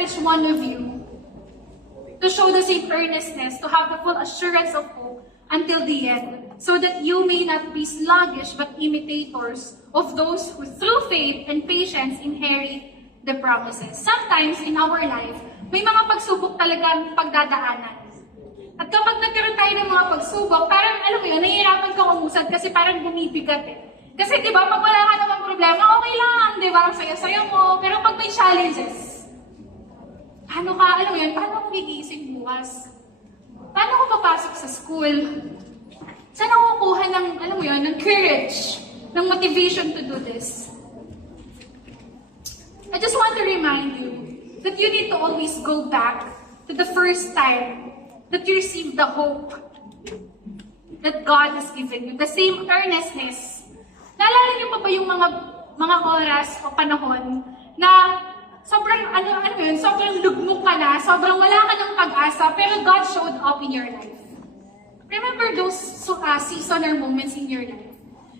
encourage one of you to show the same earnestness, to have the full assurance of hope until the end, so that you may not be sluggish but imitators of those who through faith and patience inherit the promises. Sometimes in our life, may mga pagsubok talagang pagdadaanan. At kapag nagkaroon tayo ng mga pagsubok, parang alam mo yun, nahihirapan ka umusad kasi parang bumibigat eh. Kasi di ba, pag wala ka namang problema, okay lang, di ba, ang saya-saya mo. Pero pag may challenges, paano ka, alam mo yun, paano ako gigising bukas? Paano ako papasok sa school? Saan ako kukuha ng, alam mo yun, ng courage, ng motivation to do this? I just want to remind you that you need to always go back to the first time that you received the hope that God has given you. The same earnestness. Naalala niyo pa ba yung mga oras o panahon na sobrang, sobrang lugmok ka na, sobrang wala ka ng pag-asa, pero God showed up in your life. Remember those season or moments in your life?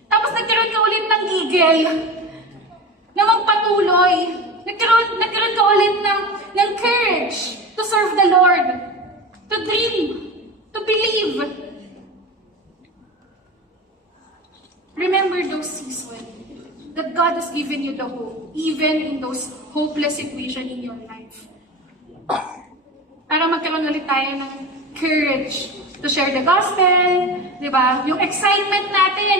Tapos nagkaroon ka ulit ng gigil na magpatuloy. Nagkaroon ka ulit ng courage to serve the Lord, to dream, to believe. Remember those seasons that God has given you the hope, even in those hopeless situations in your life. Para magkaroon ulit tayo ng courage to share the gospel, di ba? Yung excitement natin.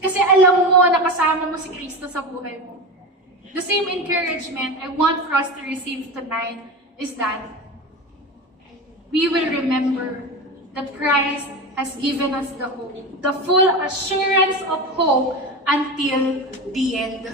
Kasi alam mo na kasama mo si Kristo sa buhay mo. The same encouragement I want for us to receive tonight is that we will remember that Christ has given us the hope, the full assurance of hope until the end.